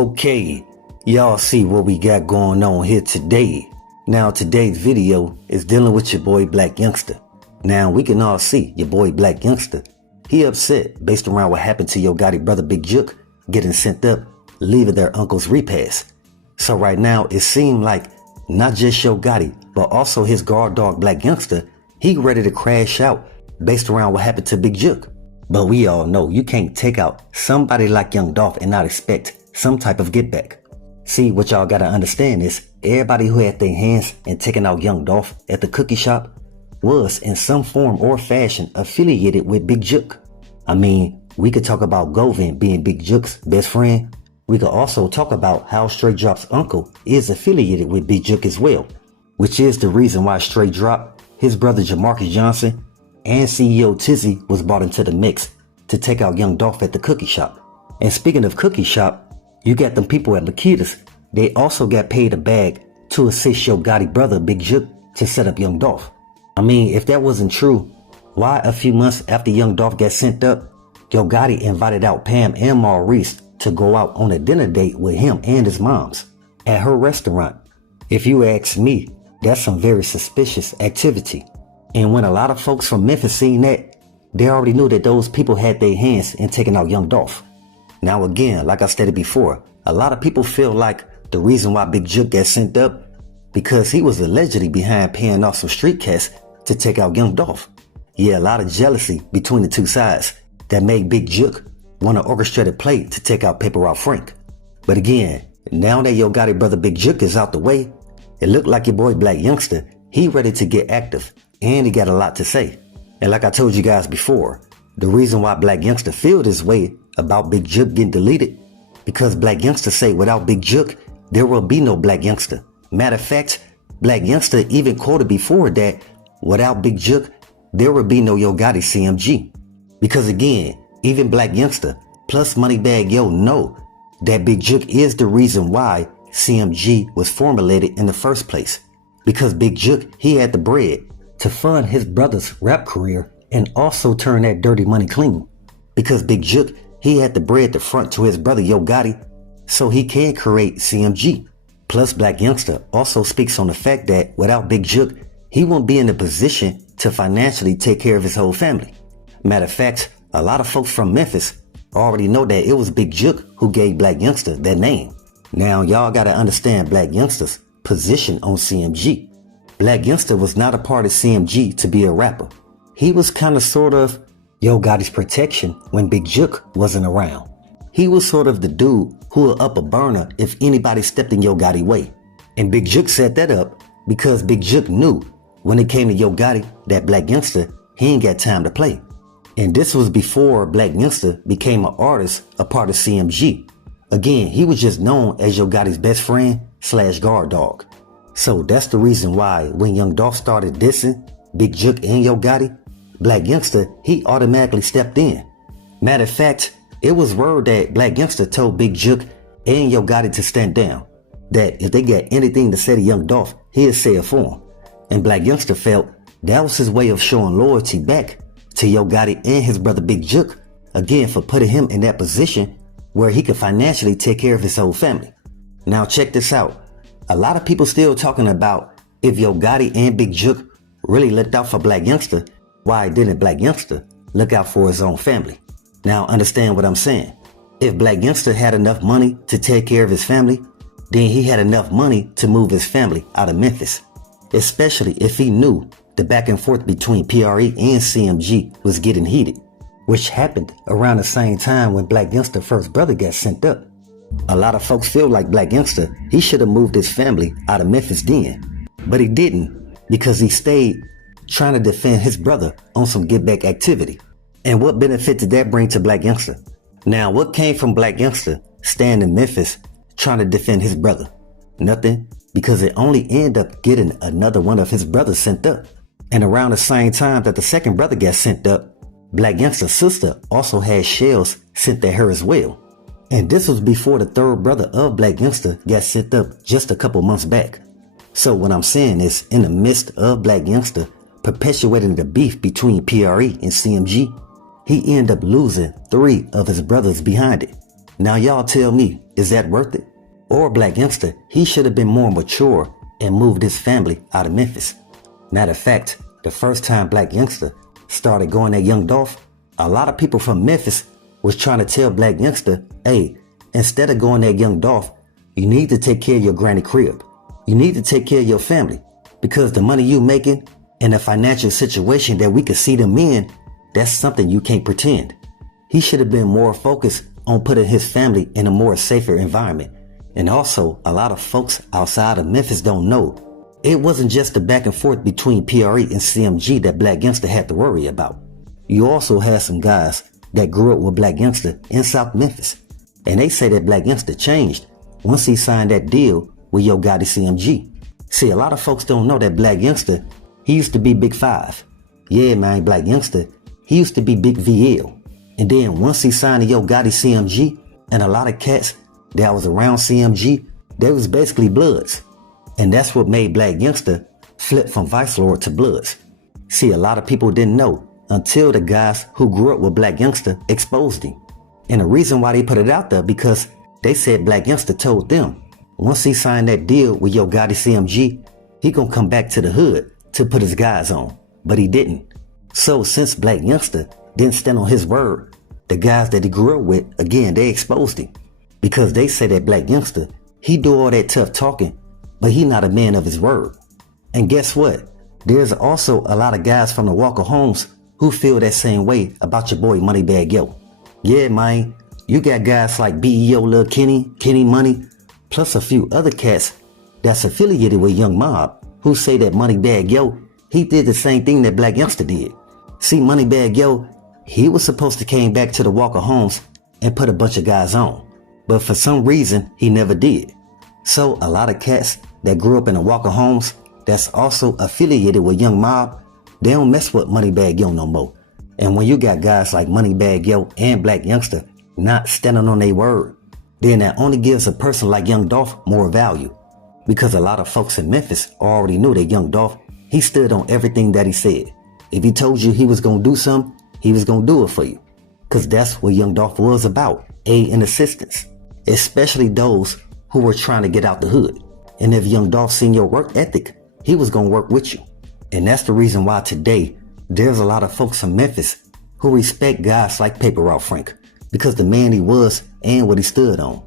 Okay, y'all see what we got going on here today. Now today's video is dealing with your boy Blac Youngsta. Now we can all see your boy Blac Youngsta. He upset based around what happened to Yo Gotti brother Big Jook getting sent up, leaving their uncle's repast. So right now it seemed like not just Yo Gotti, but also his guard dog Blac Youngsta, he ready to crash out based around what happened to Big Jook. But we all know you can't take out somebody like Young Dolph and not expect some type of get back. See, what y'all gotta understand is everybody who had their hands in taking out Young Dolph at the cookie shop was in some form or fashion affiliated with Big Jook. I mean, we could talk about Govin being Big Jook's best friend. We could also talk about how Straight Drop's uncle is affiliated with Big Jook as well, which is the reason why Straight Drop, his brother Jamarcus Johnson, and CEO Tizzy was brought into the mix to take out Young Dolph at the cookie shop. And speaking of cookie shop, you got them people at Makita's. They also got paid a bag to assist Yo Gotti brother Big Jook to set up Young Dolph. I mean, if that wasn't true, why a few months after Young Dolph got sent up, Yo Gotti invited out Pam and Maurice to go out on a dinner date with him and his moms at her restaurant? If you ask me, that's some very suspicious activity. And when a lot of folks from Memphis seen that, they already knew that those people had their hands in taking out Young Dolph. Now again, like I stated before, a lot of people feel like the reason why Big Jook got sent up because he was allegedly behind paying off some street cats to take out Young Dolph. Yeah, a lot of jealousy between the two sides that made Big Jook want to orchestrate a play to take out Paper Route Frank. But again, now that Yo Gotti brother Big Jook is out the way, it looked like your boy Blac Youngsta, he ready to get active and he got a lot to say. And like I told you guys before, the reason why Blac Youngsta feel this way about Big Jook getting deleted, because Blac Youngsta say without Big Jook, there will be no Blac Youngsta. Matter of fact, Blac Youngsta even quoted before that without Big Jook, there will be no Yo Gotti CMG. Because again, even Blac Youngsta plus Moneybagg Yo know that Big Jook is the reason why CMG was formulated in the first place. Because Big Jook, he had the bread to fund his brother's rap career and also turn that dirty money clean. Because Big Jook, he had the bread to front to his brother Yo Gotti so he can create CMG. Plus Blac Youngsta also speaks on the fact that without Big Jook, he won't be in a position to financially take care of his whole family. Matter of fact, a lot of folks from Memphis already know that it was Big Jook who gave Blac Youngsta that name. Now y'all gotta understand Blac Youngsta's position on CMG. Blac Youngsta was not a part of CMG to be a rapper. He was kinda sort of Yo Gotti's protection when Big Jook wasn't around. He was sort of the dude who would up a burner if anybody stepped in Yo Gotti way. And Big Jook set that up because Big Jook knew when it came to Yo Gotti that Blac Youngsta, he ain't got time to play. And this was before Blac Youngsta became an artist, a part of CMG. Again, he was just known as Yo Gotti's best friend / guard dog. So that's the reason why when Young Dolph started dissing Big Jook and Yo Gotti, Blac Youngsta, he automatically stepped in. Matter of fact, it was word that Blac Youngsta told Big Jook and Yo Gotti to stand down. That if they got anything to say to Young Dolph, he'd say it for him. And Blac Youngsta felt that was his way of showing loyalty back to Yo Gotti and his brother Big Jook, again for putting him in that position where he could financially take care of his whole family. Now check this out. A lot of people still talking about if Yo Gotti and Big Jook really looked out for Blac Youngsta, why didn't Blac Youngsta look out for his own family? Now understand what I'm saying. If Blac Youngsta had enough money to take care of his family, then he had enough money to move his family out of Memphis. Especially if he knew the back and forth between PRE and CMG was getting heated, which happened around the same time when Blac Youngsta's first brother got sent up. A lot of folks feel like Blac Youngsta, he should have moved his family out of Memphis then, but he didn't because he stayed trying to defend his brother on some get back activity. And what benefit did that bring to Blac Youngsta? Now what came from Blac Youngsta staying in Memphis trying to defend his brother? Nothing, because it only ended up getting another one of his brothers sent up. And around the same time that the second brother got sent up, Blac Youngsta's sister also had shells sent at her as well. And this was before the third brother of Blac Youngsta got sent up just a couple months back. So what I'm saying is, in the midst of Blac Youngsta perpetuating the beef between PRE and CMG, he ended up losing 3 of his brothers behind it. Now y'all tell me, is that worth it? Or Blac Youngsta, he should have been more mature and moved his family out of Memphis. Matter of fact, the first time Blac Youngsta started going at Young Dolph, a lot of people from Memphis was trying to tell Blac Youngsta, hey, instead of going at Young Dolph, you need to take care of your granny crib. You need to take care of your family, because the money you making and the financial situation that we could see them in, that's something you can't pretend. He should have been more focused on putting his family in a more safer environment. And also, a lot of folks outside of Memphis don't know, it wasn't just the back and forth between PRE and CMG that Blac Youngsta had to worry about. You also had some guys that grew up with Blac Youngsta in South Memphis. And they say that Blac Youngsta changed once he signed that deal with Yo Gotti CMG. See, a lot of folks don't know that Blac Youngsta, he used to be Big 5. Yeah, man, Blac Youngsta, he used to be Big VL. And then once he signed to Yo Gotti CMG, and a lot of cats that was around CMG, they was basically Bloods. And that's what made Blac Youngsta flip from Vice Lord to Bloods. See, a lot of people didn't know until the guys who grew up with Blac Youngsta exposed him. And the reason why they put it out there, because they said Blac Youngsta told them, once he signed that deal with Yo Gotti CMG, he gonna come back to the hood to put his guys on. But he didn't. So since Blac Youngsta didn't stand on his word, the guys that he grew up with, again, they exposed him. Because they say that Blac Youngsta, he do all that tough talking, but he not a man of his word. And guess what? There's also a lot of guys from the Walker homes who feel that same way about your boy Moneybagg Yo. Yeah, man, you got guys like BEO Lil Kenny, Kenny Money, plus a few other cats that's affiliated with Young Mob who say that Moneybagg Yo, he did the same thing that Blac Youngsta did. See, Moneybagg Yo, he was supposed to came back to the Walker homes and put a bunch of guys on. But for some reason, he never did. So a lot of cats that grew up in the Walker homes that's also affiliated with Young Mob, they don't mess with Moneybagg Yo no more. And when you got guys like Moneybagg Yo and Blac Youngsta not standing on their word, then that only gives a person like Young Dolph more value. Because a lot of folks in Memphis already knew that Young Dolph, he stood on everything that he said. If he told you he was going to do something, he was going to do it for you. Because that's what Young Dolph was about, aid and assistance. Especially those who were trying to get out the hood. And if Young Dolph seen your work ethic, he was going to work with you. And that's the reason why today, there's a lot of folks in Memphis who respect guys like Paper Route Frank, because the man he was and what he stood on.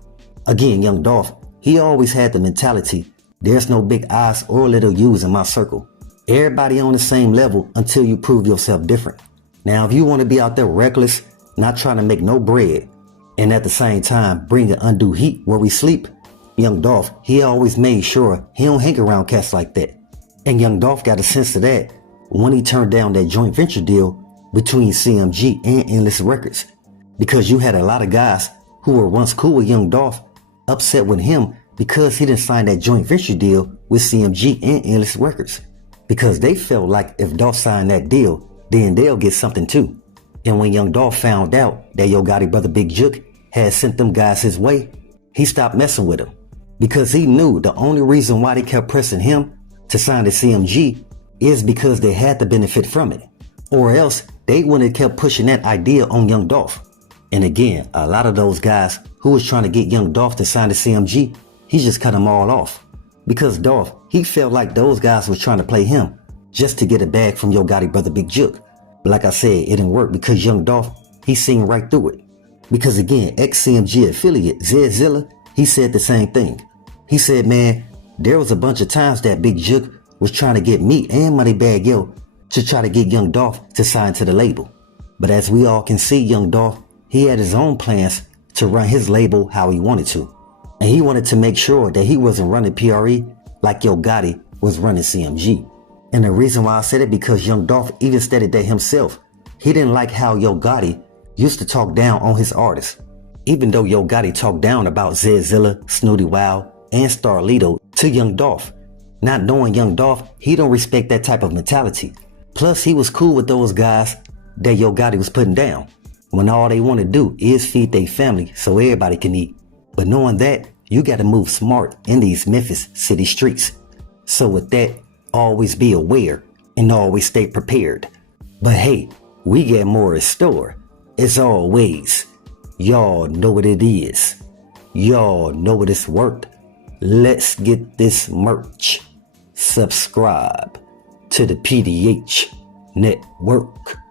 Again, Young Dolph, he always had the mentality, there's no big I's or little U's in my circle. Everybody on the same level until you prove yourself different. Now, if you want to be out there reckless, not trying to make no bread, and at the same time bring an undue heat where we sleep, Young Dolph, he always made sure he don't hang around cats like that. And Young Dolph got a sense of that when he turned down that joint venture deal between CMG and Endless Records. Because you had a lot of guys who were once cool with Young Dolph upset with him because he didn't sign that joint venture deal with CMG and Endless Records. Because they felt like if Dolph signed that deal, then they'll get something too. And when Young Dolph found out that Yo Gotti brother Big Jook had sent them guys his way, he stopped messing with them. Because he knew the only reason why they kept pressing him to sign to CMG is because they had to benefit from it. Or else they wouldn't have kept pushing that idea on Young Dolph. And again, a lot of those guys who was trying to get Young Dolph to sign to CMG, he just cut them all off. Because Dolph, he felt like those guys were trying to play him just to get a bag from Yo Gotti brother Big Jook. But like I said, it didn't work because Young Dolph, he seen right through it. Because again, ex-CMG affiliate Zilla, he said the same thing. He said, man, there was a bunch of times that Big Jook was trying to get me and Moneybagg Yo to try to get Young Dolph to sign to the label. But as we all can see, Young Dolph, he had his own plans to run his label how he wanted to. And he wanted to make sure that he wasn't running PRE like Yo Gotti was running CMG. And the reason why I said it, because Young Dolph even stated that himself. He didn't like how Yo Gotti used to talk down on his artists. Even though Yo Gotti talked down about Zilla, Snooty Wow, and Starlito to Young Dolph. Not knowing Young Dolph, he don't respect that type of mentality. Plus, he was cool with those guys that Yo Gotti was putting down, when all they want to do is feed their family so everybody can eat. But knowing that, you got to move smart in these Memphis city streets. So with that, always be aware and always stay prepared. But hey, we got more in store. As always, Y'all know what it is. Y'all know what it's worth. Let's get this merch. Subscribe to the PDH Network.